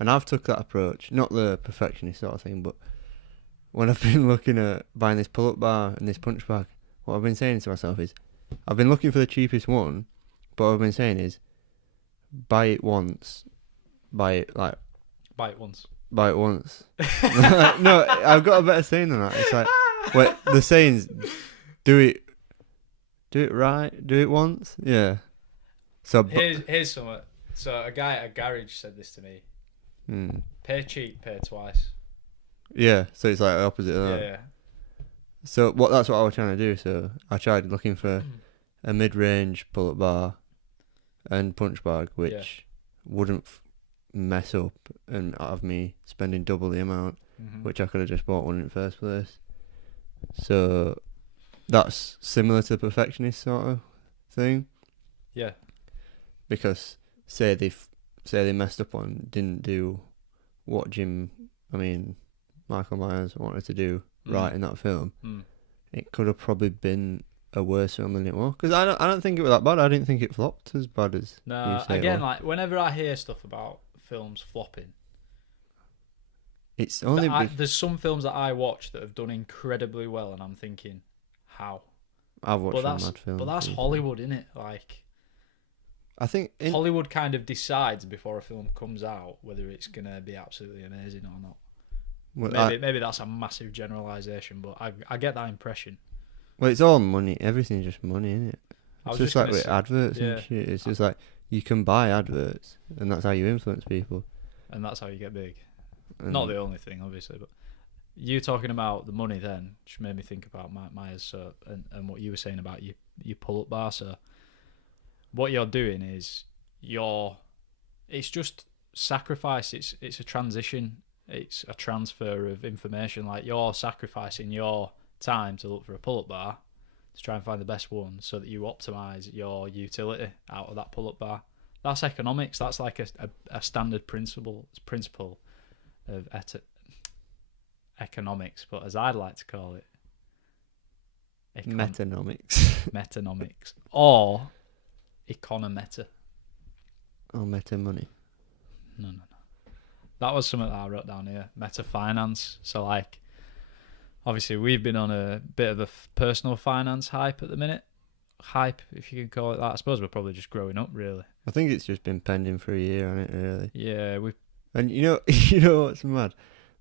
And I've took that approach, not the perfectionist sort of thing, but when I've been looking at buying this pull-up bar and this punch bag, what I've been saying to myself is, I've been looking for the cheapest one, but what I've been saying is, buy it once, buy it once. No, I've got a better saying than that. It's like, wait, the saying's, do it right, do it once, yeah. So here's something. So a guy at a garage said this to me. Pay cheap, pay twice. Yeah, so it's like the opposite of that. Yeah. So that's what I was trying to do. So I tried looking for a mid-range pull-up bar and punch bag, which wouldn't mess up and have me spending double the amount, which I could have just bought one in the first place. So that's similar to the perfectionist sort of thing. Yeah. Because say they messed up on, didn't do what Michael Myers wanted to do right in that film, it could have probably been a worse film than it was. Because I don't think it was that bad. I didn't think it flopped as bad as no. Again, like whenever I hear stuff about films flopping, it's only there's some films that I watch that have done incredibly well, and I'm thinking, how? I've watched some mad films, but that's Hollywood, isn't it? Like, I think Hollywood kind of decides before a film comes out whether it's gonna be absolutely amazing or not. Well, maybe that's a massive generalization, but I get that impression. Well, it's all money. Everything's just money, isn't it? It's just like with adverts and shit. It's just like you can buy adverts, and that's how you influence people. And that's how you get big. Not the only thing, obviously, but you talking about the money then just made me think about Myers and what you were saying about your pull-up bar. So what you're doing is it's just sacrifice. It's a transition. It's a transfer of information. Like, you're sacrificing your time to look for a pull-up bar to try and find the best one so that you optimize your utility out of that pull-up bar. That's economics. That's like a standard principle of economics, but as I'd like to call it, metanomics or EconoMETA. Oh, meta money. No. That was something that I wrote down here. Meta finance. So, like, obviously we've been on a bit of a personal finance hype at the minute. Hype, if you can call it that. I suppose we're probably just growing up, really. I think it's just been pending for a year, hasn't it, really? Yeah, and you know what's mad?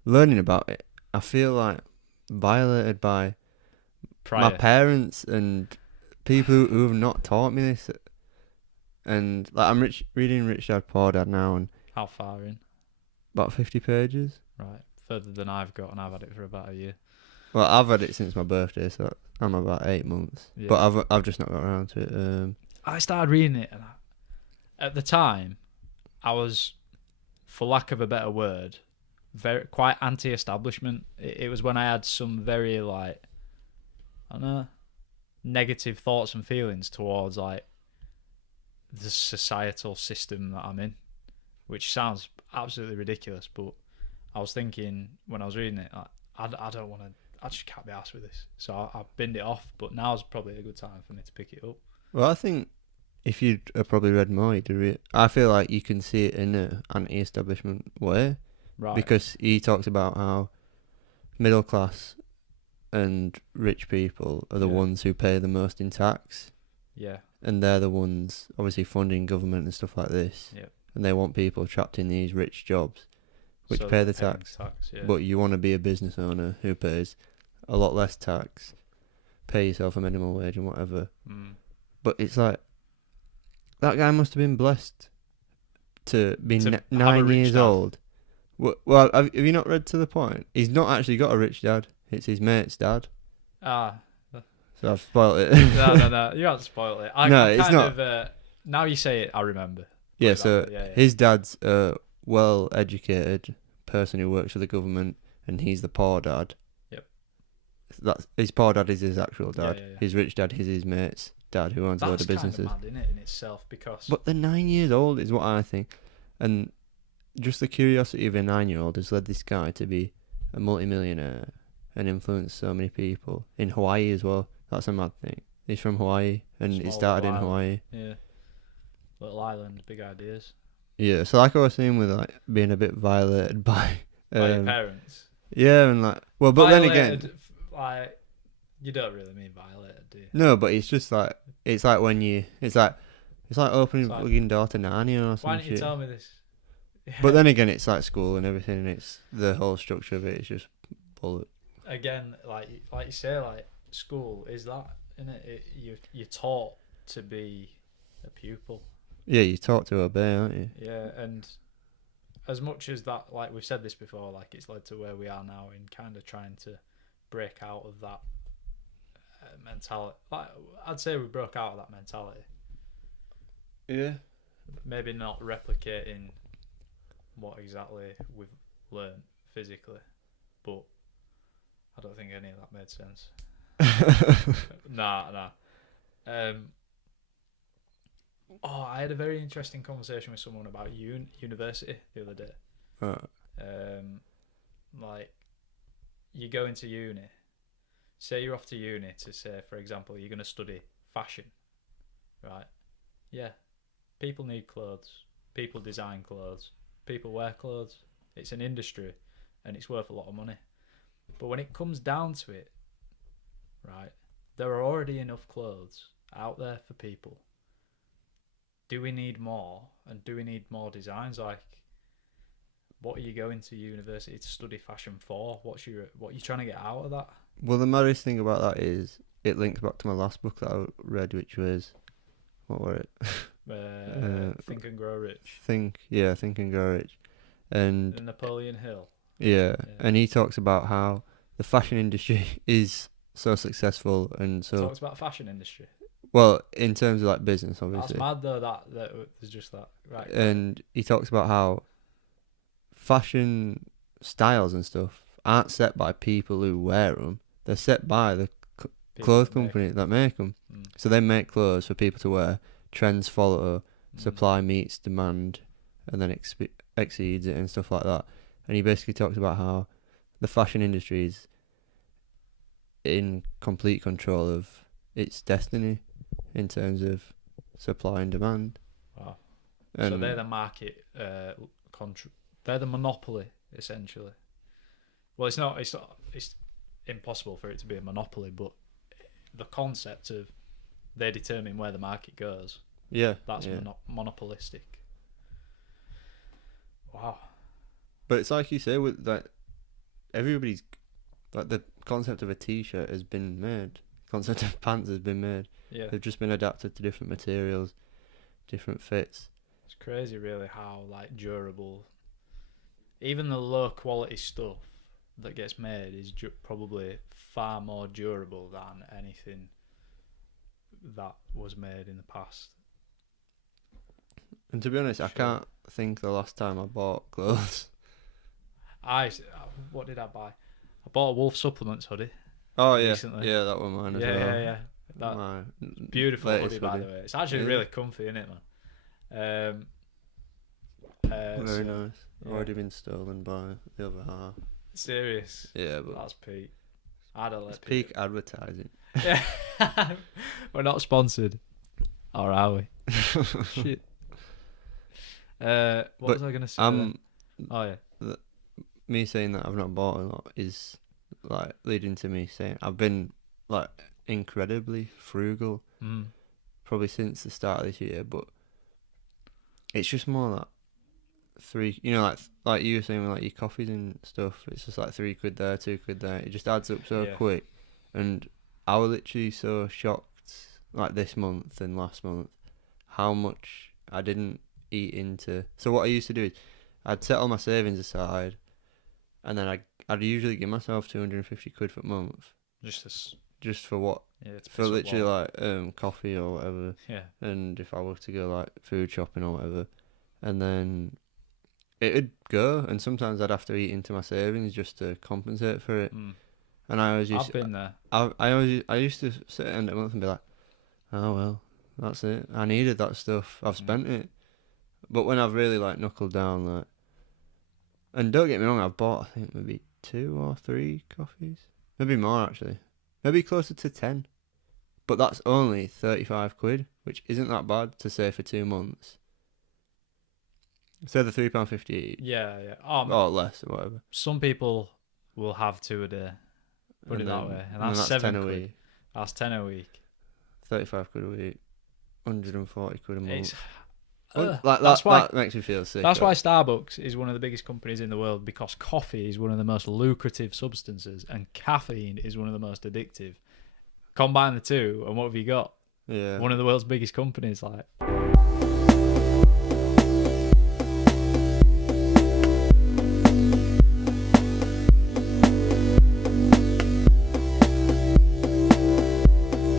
Learning about it, I feel like violated by my parents and people who have not taught me this. And like, I'm reading Rich Dad Poor Dad now, and how far in? About 50 pages. Right, further than I've got, and I've had it for about a year. Well, I've had it since my birthday, so I'm about 8 months. Yeah. But I've just not got around to it. I started reading it, and at the time, I was, for lack of a better word, quite anti-establishment. It was when I had some very, like, I don't know, negative thoughts and feelings towards, like, the societal system that I'm in, which sounds absolutely ridiculous, but I was thinking when I was reading it, like, I don't want to, I just can't be arsed with this, so I binned it off. But now's probably a good time for me to pick it up. Well, I think if you'd probably read more, you'd read it. I feel like you can see it in an anti-establishment way, right? Because he talks about how middle class and rich people are the ones who pay the most in tax. Yeah. And they're the ones obviously funding government and stuff like this. Yep. And they want people trapped in these rich jobs which pay the tax. But you want to be a business owner who pays a lot less tax, pay yourself a minimum wage and whatever. But it's like, that guy must have been blessed to be 9 years old. Well, have you not read to the point? He's not actually got a rich dad. It's his mate's dad. So I've spoiled it. No, you haven't spoiled it. It's not. Now you say it, I remember. Yeah, so his dad's a well-educated person who works for the government, and he's the poor dad. Yep. His poor dad is his actual dad. Yeah. His rich dad is his mate's dad who owns a load of businesses. That's kind of mad, isn't it, in itself? But they're 9 years old is what I think. And just the curiosity of a 9-year-old has led this guy to be a multi-millionaire and influence so many people. In Hawaii as well. That's a mad thing. He's from Hawaii, and it started in Hawaii. Yeah. Little island, big ideas. Yeah, so like I was saying with like being a bit violated by By your parents. yeah, and like but then again, like you don't really mean violated, do you? no, but it's just like it's like when you it's like opening It's like, fucking door to Narnia or something. Why didn't you tell me this? Yeah. But then again, it's like school and everything, and it's the whole structure of it is just bullet. Again, like you say, like school is that, isn't it? You're taught to be a pupil. Yeah, you taught to obey, aren't you? Yeah, and as much as that, like we've said this before, like it's led to where we are now in kind of trying to break out of that mentality. Like I'd say we broke out of that mentality. Yeah. Maybe not replicating what exactly we've learned physically, but I don't think any of that made sense. Nah. I had a very interesting conversation with someone about university the other day. Like, you go into uni. Say you're off to uni to say, for example, you're going to study fashion, right? Yeah. People need clothes. People design clothes. People wear clothes. It's an industry, and it's worth a lot of money. But when it comes down to it, right, there are already enough clothes out there for people. Do we need more? And do we need more designs? Like, what are you going to university to study fashion for? What are you trying to get out of that? Well, the maddest thing about that is it links back to my last book that I read, which was, what were it? Think and Grow Rich. Think and Grow Rich, and Napoleon Hill. Yeah, and he talks about how the fashion industry is so successful and so. Talks about fashion industry. Well, in terms of like business, obviously. That's mad though. That there's just that, right? And he talks about how fashion styles and stuff aren't set by people who wear them. They're set by the clothes company that make them. So they make clothes for people to wear. Trends follow, supply meets demand, and then exceeds it and stuff like that. And he basically talks about how the fashion industry is in complete control of its destiny in terms of supply and demand. Wow. And so they're the market they're the monopoly, essentially. Well, it's not. It's impossible for it to be a monopoly, but the concept of they determine where the market goes. Yeah, that's monopolistic. Wow. But it's like you say, with that, everybody's like the concept of a T-shirt has been made. Concept of pants has been made. Yeah, they've just been adapted to different materials, different fits. It's crazy, really, how like durable. Even the low quality stuff that gets made is probably far more durable than anything that was made in the past. And to be honest, I can't think the last time I bought clothes. What did I buy? I bought a Wolf Supplements hoodie. Oh yeah, recently. Yeah, that one mine as well. Yeah. That beautiful hoodie, by the way. It's actually really comfy, isn't it, man? Very nice. Already been stolen by the other half. Serious? Yeah, but that's peak. I don't let it's peak advertising. Yeah, we're not sponsored, or are we? Shit. What was I gonna say? Oh yeah. Me saying that I've not bought a lot is like leading to me saying I've been like incredibly frugal, probably since the start of this year. But it's just more like three, like you were saying with like your coffees and stuff. It's just like £3 there, £2 there. It just adds up so quick, and I was literally so shocked like this month and last month how much I didn't eat into. So what I used to do is I'd set all my savings aside, and then I'd usually give myself £250 for a month. Just for what? Yeah, for literally like coffee or whatever. Yeah. And if I were to go like food shopping or whatever, and then it'd go, and sometimes I'd have to eat into my savings just to compensate for it. And I always used. I've been there. I used to sit at the end of the month and be like, oh well, that's it. I needed that stuff. I've spent it. But when I've really like knuckled down, like, and don't get me wrong, I've bought I think maybe 2 or 3 coffees, maybe more actually, maybe closer to 10. But that's only £35, which isn't that bad to say for 2 months. So the £3.50 each. Yeah. Or less or whatever. Some people will have 2 a day. Put it that way, and that's 7 10 a quid. week. That's 10 a week. 35 quid a week. 140 quid a month. That's why that makes me feel sick. That's why Starbucks is one of the biggest companies in the world, because coffee is one of the most lucrative substances and caffeine is one of the most addictive. Combine the two, and what have you got? Yeah. One of the world's biggest companies, like.